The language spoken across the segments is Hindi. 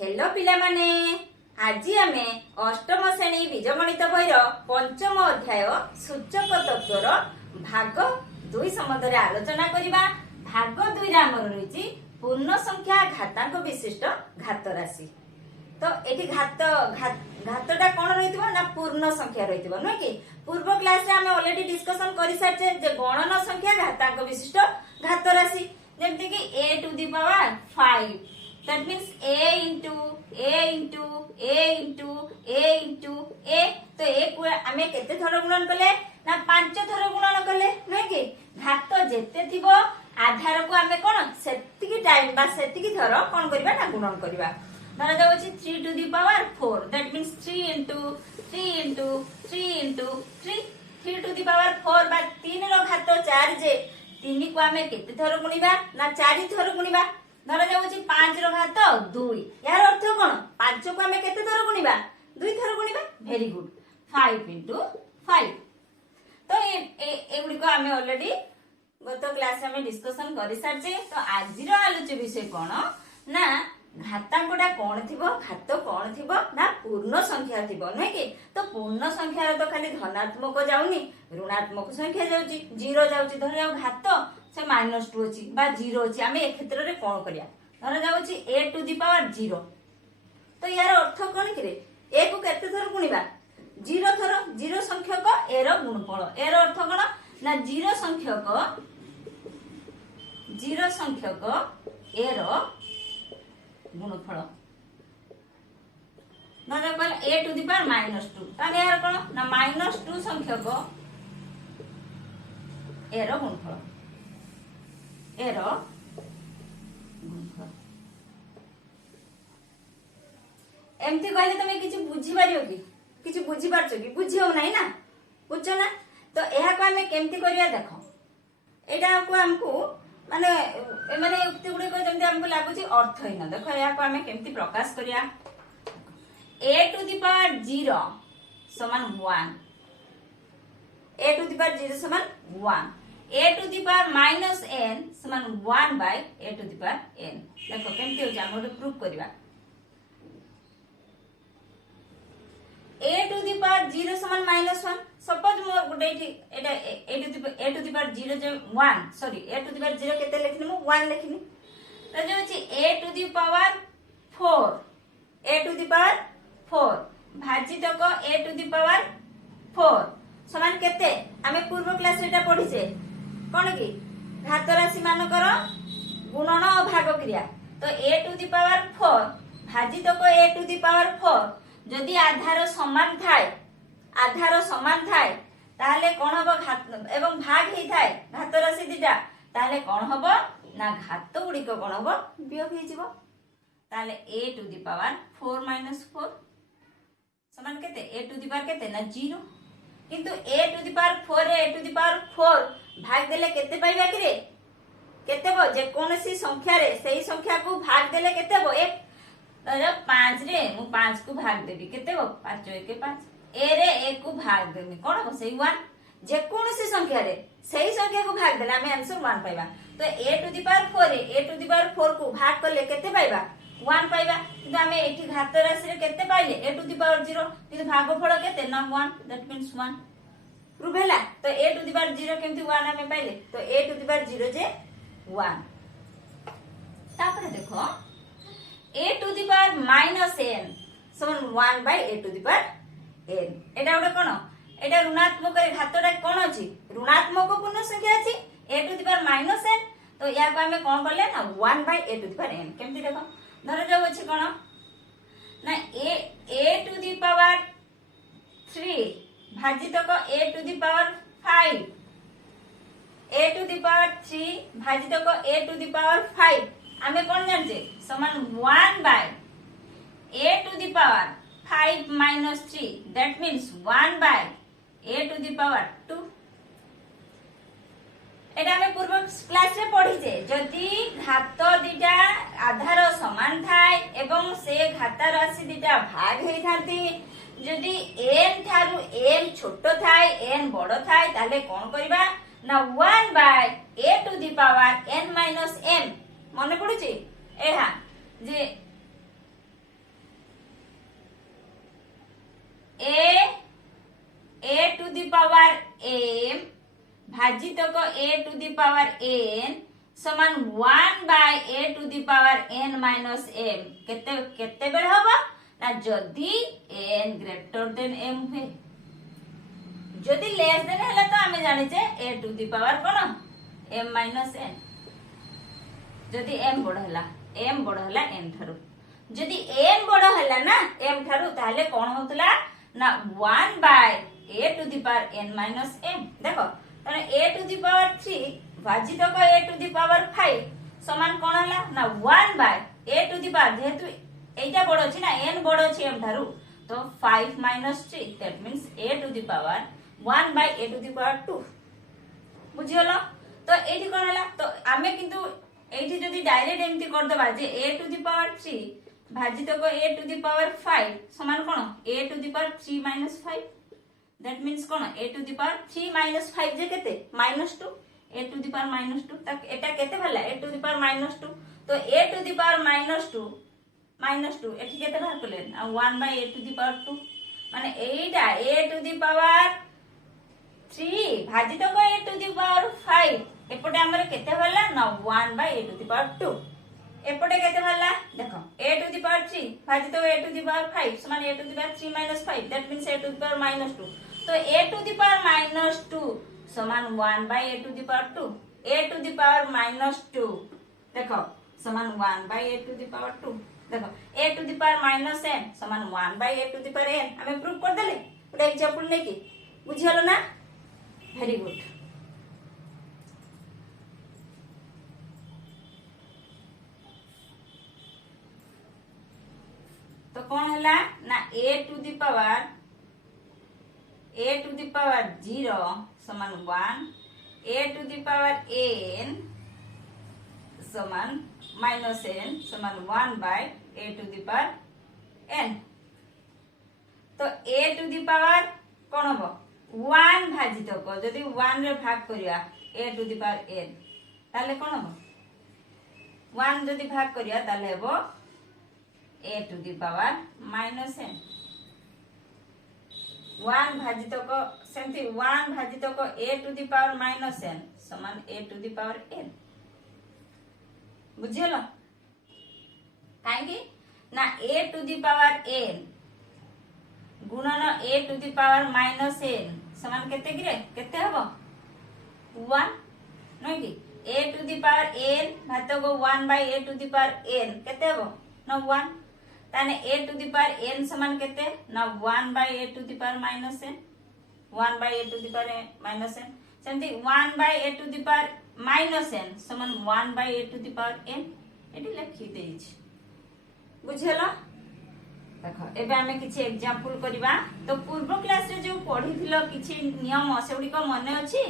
हेलो पिला माने आज आमे अष्टम श्रेणी बीजगणित बहिर पंचम अध्याय सूचक तत्वर भाग 2 संबंध आलोचना करिबा। भाग 2 रे हमर रहिछि पूर्ण संख्या घातांक विशिष्ट घात राशि। तो एठी घातटा कोन रहितबो ना पूर्ण संख्या रहितबो न कि पूर्व क्लास रे हमें ऑलरेडी डिस्कशन करि सारछे जे गणन संख्या घातांक विशिष्ट घात राशि जेमति कि a to the power 5 that means a into a into a into a into a। तो a को हमें केते थर गुणन कले ना 5 थर गुणन कले नै कि घात जेते थिबो आधार को हमें कोन सेतिकी टाइम बा सेतिकी थर कोन करबा ना गुणन करबा। धर जाउछि 3 to the power 4 that means 3 into 3 into 3 into 3 3 to the power 4 बा 3 रो घात 4 जे 3 को हमें केते थर गुणिबा ना 4 थर गुणिबा। धर जाउछि 5 रो घात 2 यार अर्थ कोन 5 को हमें केते थर गुणिबा 2 थर गुणिबा। Very good 5 into 5। तो एगुडी को हमें ऑलरेडी गत क्लास में डिस्कशन करि सारछे। तो आज रो आलोच्य विषय कोन ना घातांकटा कोन थिबो घात कोन थिबो ना पूर्ण संख्या थिबो नै कि। तो पूर्ण संख्या तो खाली धनात्मक जाउनी ऋणात्मक संख्या जाउची 0 जाउची। धर जाउ घात से -2 अछि बा 0 अछि आमे ए क्षेत्र रे कोन करिया। धर जाउची a to the power 0 तो यार अर्थ कोन कि रे a को केते थर गुणिबा 0 थर 0 संख्यक a रो गुणफल। ए रो अर्थ कोन ना 0 संख्यक a रो गुणफल। नजर कहले a to the power -2 ताले यार कोन ना -2 संख्यक a रो गुणफल a रो गुणफल। एमती कहले तमे किछि बुझी पारियो कि किछि बुझी पारछो कि बुझियो नाही ना बुझछो ना। तो एहा को हमें केमती करिया देखो एटा को हमको माने माने युक्ति गुडी को जेमती हमको लागुची अर्थहीन। देखो एहा को हमें केमती प्रकाश करिया a to the power 0 समान 1 a to the power 0 समान 1 a to the power -n समान 1 by a to the power n। देखो केमती हो जा हम proof करिवा a to the power 0 समान -1। सपोज मोर गुडे एटा a to the power 0 J 1 sorry a to the power 0 केते लिखनी मु 1 लिखनी। तो जे होची a to the power 4 a to the power 4 भाजित को a to the power 4 समान केते आमे पूर्व क्लास एटा पढिसे कोन कि घात राशि मानकर गुणन और भाग क्रिया। तो a to the power 4 भाजित को a to the power 4 जदि आधार समान थाए ताहले कोन हबो घात एवं भाग हेई थाए घात राशि दिटा ताहले कोन हबो ना घात गुडी को कोन हबो वियोग हेई जिवो। ताहले a to the power 4 - 4 समान केते a to the power केते ना 0 किंतु a to the power 4 रे a to the power 4 भाग देले केते पाइबा कि रे केते बो जे कोनसी संख्या रे सेही संख्या को भाग देले केते बो 1 5 रे मु 5 को भाग देबी केते हो 5 1 5 ए रे 1 को भाग देबी कोन हो सेही 1 जे कोनसी संख्या रे सेही संख्या को भाग देला हमें आंसर 1 पाइबा। तो a to the power 4 रे a to the power 4 को भाग करले केते पाइबा 1 पाइबा। किंतु हमें एठी घात राशि रे केते पाइले a to the power 0 किंतु भागफल केते ना 1 दैट मींस 1 प्रूव हैला। तो a to the power 0 केमति 1 हमें पाइले तो a to the power 0 जे 1। तापर देखो a to the power -n समान 1 by a to the power n। एटा ओडे कोन एटा ऋणात्मक रे घातटा कोन अछि ऋणात्मक पूर्ण संख्या अछि a to the power -n। तो या को हमें कोन करले ना 1 by a to the power n। केमति देखो धर जाउ अछि कोन ना a to the power 3 भाजित को a to the power 5 a to the power 3 भाजित को a to the power 5 हमें कौन जानते समान 1 by a to the power 5 - 3 that means 1 by a to the power 2। एटा हमें पूर्व क्लास रे पढी जे जदि घात दिटा आधार समान थाए एवं से घात राशि दिटा भाग हेई थांती जदि n थारु m छोटो थाए n बड़ थाए ताले कोन करबा ना 1 by a to the power n - m। मने पडुची एहा जे टू दी पावर m भाजित को a to the power n समान 1 by a to the power n minus m केते केते बेर हबा ना जदी n ग्रेटर देन m हुए जदी लेस देन हला तो आमे जानि जे a टू दी पावर कोन m माइनस n जदी m बड़ हला m बड़ हला n थारु जदी m बड़ हला ना m थारु ताले कोन होतला ना 1 by a to the power n minus m देखो तने a टू दी पावर 3 भाजित को a टू दी पावर 5 समान कोन हला ना 1 by a to the power जेहेतु एटा बड़ अछि ना n बड़ अछि m थारु तो 5 minus 3 that means a to the power 1 by a to the power 2 बुझियलो तो एठी कोन हला तो आमे किंतु एठी जदी डायरेक्ट एमती कर दबा जे a टू दी पावर 3 भाजित को a टू दी पावर 5 समान कोन a to the power 3 minus 5 that means कोन a to the power 3 minus 5 जे केते minus 2 a to the power minus 2 तक एटा केते भला a to the power minus 2 तो a to the power minus 2 एठी केते बाहर करले 1 by a to the power 2 माने एटा a टू दी पावर 3 भाजित को a टू दी पावर 5 एपटे हमर केते भला ना 1 by a to the power 2 एपटे केते भला देखो a टू दी पावर 3 भाजित को a टू दी पावर 5 समान a to the power 3 minus 5 that means a to the power minus 2 तो a to the power minus 2 समान 1 by a to the power 2 a to the power minus 2 देखो समान 1 by a to the power 2 देखो a to the power minus n समान 1 by a to the power n हमें प्रूफ कर देले ଗୋଟେ एग्जांपल नै की बुझियलो ना वेरी गुड तो कौन हला ना a टू दी पावर 0 समान 1 a to the power n समान माइनस n समान 1 by a to the power n तो a टू दी पावर कौन हबो 1 भाजित को जदी 1 रे भाग करिया a to the power n ताले कौन हबो 1 जदी भाग करिया ताले हबो a to the power minus n 1 भाजित को सेमती 1 भाजित को a to the power minus n समान a to the power n बुझियलो काहेकि ना a to the power n गुणन a to the power minus n समान केते गिरे केते हबो 1 नै कि a to the power n भाजित को 1 by a to the power n केते हबो ना 1 ताने a to the power n समान केते ना 1 by a to the power minus n 1 by a to the power minus n सेमती 1 by a to the power minus n समान 1 by a to the power n एटी लिखि देइछ बुझियला देखो एबे हमें किछि एग्जांपल करबा तो पूर्व क्लास रे जो पढिथिलो किछि नियम सेउडी को मने अछि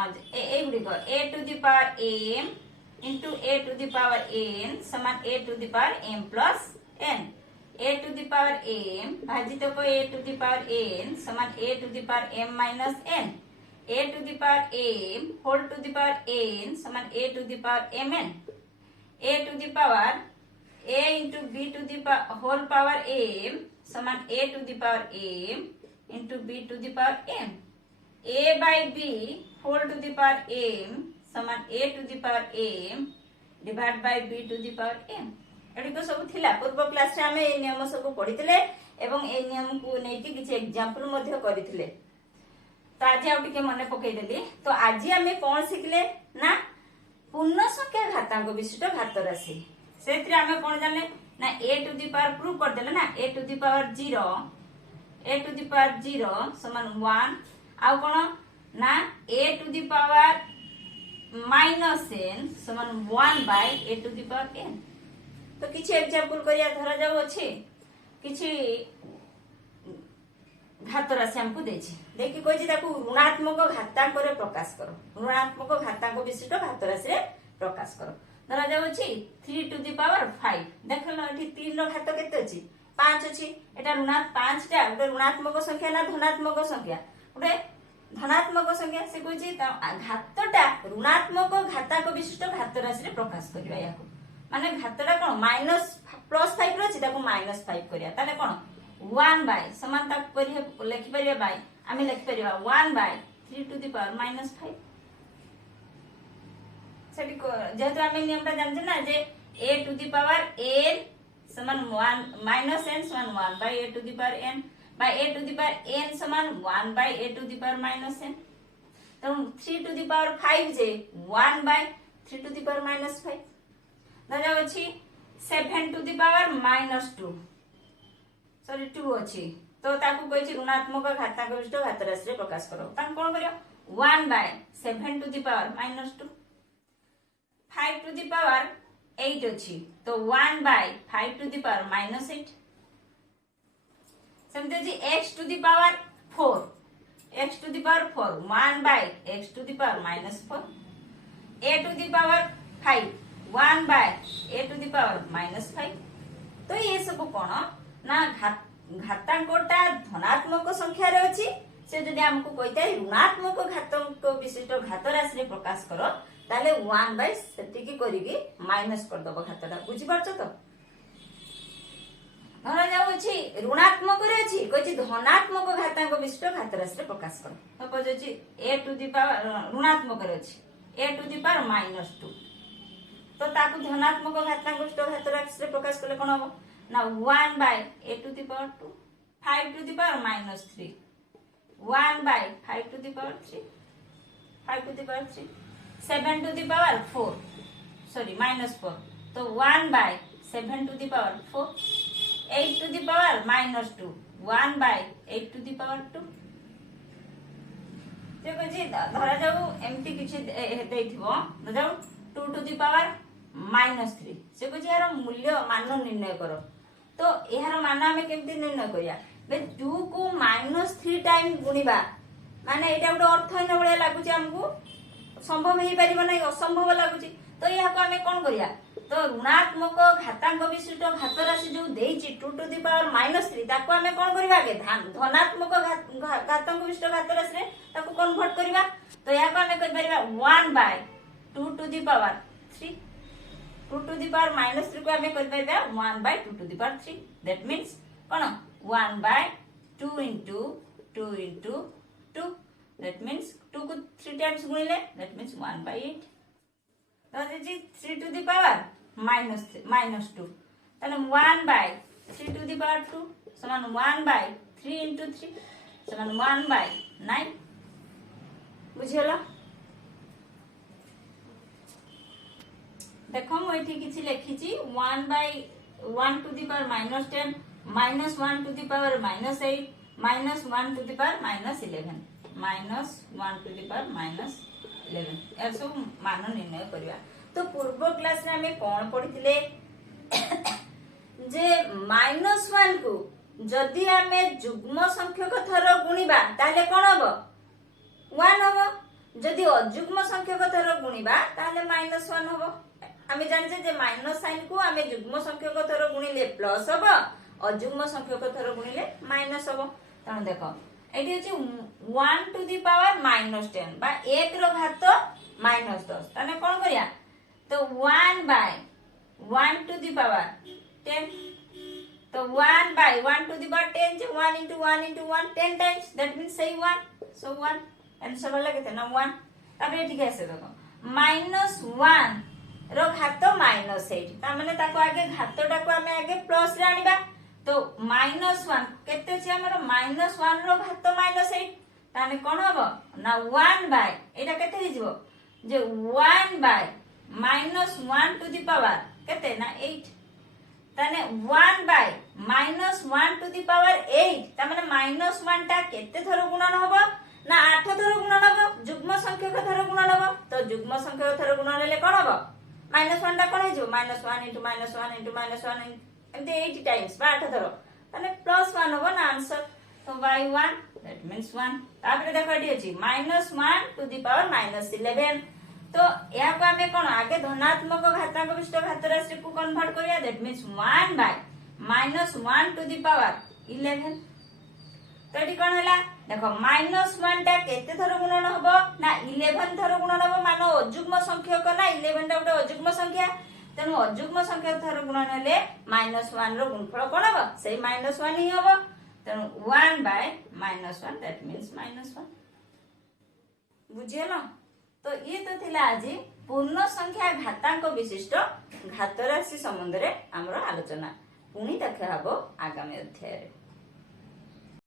आज ए गुडी को a to the power m into a to the power n समान a to the power m plus n a to the power m भाजित को a to the power n समान a to the power m minus n a to the power m whole to the power n समान a to the power mn a to the power a into b to the whole power m समान a to the power m into b to the power m a by b whole to the power m समान a to the power m divide by b to the power m एडी को सब थिला पूर्व क्लास रे हमें ए नियम सब पढितले एवं ए नियम को नै कि किछ एग्जांपल मध्ये करितले तो आज आ टिके मने पकई देली तो आज हमें कोन सिखले ना पूर्ण संख्या घातांक विशिष्ट घात राशि सेत्रे हमें कोन जाने ना a to the power prove कर देले ना a टू दी पावर 0 समान 1 आ कोन ना a to the power minus n समान 1 by a to the power n तो किछि एग्जांपल करिया धरा जाउ अछि किछि घात राशि हमको देछि देखि कोइ ताकू ऋणात्मक घातांक रे प्रकाश करो ऋणात्मक घातांक विशिष्ट घात राशि रे प्रकाश करो धरा जाउ अछि 3 टू दी पावर 5 देखलो एठी 3 रो घात केते अछि 5 अछि एटा ऋणात्मक 5 टा उडे ऋणात्मक संख्या ना धनात्मक संख्या उडे धनात्मक संख्या से कोइ घातटा ऋणात्मक घातांक विशिष्ट घात राशि रे प्रकाश करिया याको माने घातटा कोन माइनस प्लस 5 रो अछि ताको माइनस 5 करिया ताले कोन 1 बाय समान ताक परिहे लिखि परिया बाय आमे लिखि परिबा 1 बाय 3 टू द पावर -5 सेठी जेहेतु आमे नियमटा जानछे ना जे a to the power n समान 1 -n समान 1 by a to the power n by a to the power n समान 1 by a to the power -n तो 3 टू द पावर 5 जे 1 बाय 3 टू द पावर -5 दादा अछि 7 टू द पावर -2 सॉरी 2 अछि तो ताकू कहछि ऋणात्मक घातांक विशिष्ट घात राशि रे प्रकाश करो तान कोन करियो 1 by 7 to the power -2 5 to the power 8 अछि तो 1 बाय 5 टू द पावर -8 समझे जी x to the power 4 x to the power 4 1 by x to the power -4 a to the power 5 1 by a to the power -5 तो ये सब कोन ना घातांकटा धनात्मक संख्या रे अछि से जदि हमको कहता है ऋणात्मक घातांक विशिष्ट घात राशि रे प्रकाश करो ताले 1 बाय सेति की करिगी माइनस कर दबो घातटा बुझि परछो तो धन जाउ अछि ऋणात्मक रे अछि कहछि धनात्मक घातांक विशिष्ट घात राशि रे प्रकाश करो सपोज अछि a टू द पावर ऋणात्मक रे अछि a टू द पावर -2 तो ताकू धनात्मक घातांक विशिष्ट घात राशि रे प्रकाश करले कोन हो ना 1 by a to the power 2 5 to the power -3 1 by 5 to the power 3 5 to the power 3 7 to the power 4 sorry -4 तो 1 by 7 to the power 4 8 to the power -2 1 by 8 to the power 2 जे कछि धरा जाऊ एमती किछि देइथिबो धरा जाऊ 2 टू द पावर -3 से कछि यार मूल्य मान निर्णय करो तो यार मान हमें केमती निर्णय करिया बे 2 को -3 टाइम गुणिबा माने एटा गोटे अर्थ न बळे लागुची हमकु संभव हे परिबो नै असंभव लागुची तो या को हमें कोन करिया तो ऋणात्मक घातांक विशिष्ट घात राशि जो देइची 2 टू द पावर -3 ताको हमें कोन करिबा के धनात्मक घातांक विशिष्ट घात राशि रे ताको कन्वर्ट करिबा तो या को हमें करि परिबा 1 by 2 to the power 3 2 to the power -3 को हमें कर पाइबा 1 by 2 to the power 3 that means कोन 1 by 2 into 2 into 2 that means 2 को 3 टाइम्स गुणिले दैट मींस 1 बाय 8 तो जी 3 टू द पावर -2 तने 1 बाय 3 टू द पावर 2 समान 1 बाय 3 into 3 समान 1 बाय 9 बुझियला देखो मु एठी किछि लेखिछि 1 by 1 to the power -10 -1 to the power -8 -1 to the power -11 -1 to the power -11 ऐसो मान निर्णय करिया तो पूर्व क्लास रे हमें कोन पढिथिले जे -1 को जदि हमें जुग्म संख्यक थर गुणिबा ताले कोन हबो 1 हबो जदि अजुग्म संख्यक थर गुणिबा ताले -1 हबो हमें जानछे जे माइनस साइन को हमें जुग्म संख्यक थर गुणिले प्लस हबो अजुग्म संख्यक थर गुणिले माइनस हबो तण देखो एठी अछि 1 टू द पावर -10 बा 1 रो घात -10 तने कोन करिया तो 1 बाय 1 टू द पावर 10 तो 1 बाय 1 टू द पावर 10 जे 1 into 1 into 1 10 times that means say 1 so 1 answer वाला केते ना 1 ताबे ठीक है से देखो -1 रो घात -8 ता माने ताको आगे घातटा को हमें आगे प्लस रे आनिबा तो -1 केते छै हमर -1 रो घात -8 ताने कोन हबो ना 1 बाय एटा केते हि जिवो जे 1 बाय -1 टू द पावर केते ना 8 ताने 1 बाय -1 टू द पावर 8 ता माने -1 टा केते थरो गुणन हबो ना 8 थरो गुणन हबो जुग्म संख्यक थरो गुणन हबो तो जुग्म संख्यक थरो गुणन लेले कोन हबो -1 टा कोन हिजो -1 into -1 into -1 एमते 8 टाइम्स 8 थरो ताने +1 हबो ना आंसर तो by 1 that means 1 तापरे देखो एठी अछि -1 टू द पावर -11 तो या को हमें कोन आगे धनात्मक घातांक विशिष्ट घात राशि को कन्वर्ट करिया that means 1 by -1 to the power 11 तो एठी कोन हला देखो -1 टा केते थरो गुणन हबो ना 11 थरो गुणन हबो मानो अजुग्म संख्यक ना 11 टा उडे अजुग्म संख्या तेनु अजुग्म संख्या थरो गुणन हेले -1 रो गुणफल कोन हबो सेही -1 ही हबो तेणु 1 बाय -1 दैट मीन्स -1 बुझिगल। तो ये तो थिला आज पूर्ण संख्या घातांक विशिष्ट घात राशि संबंध रे हमर आलोचना। पुणी देखा हबो आगामी अध्याय रे।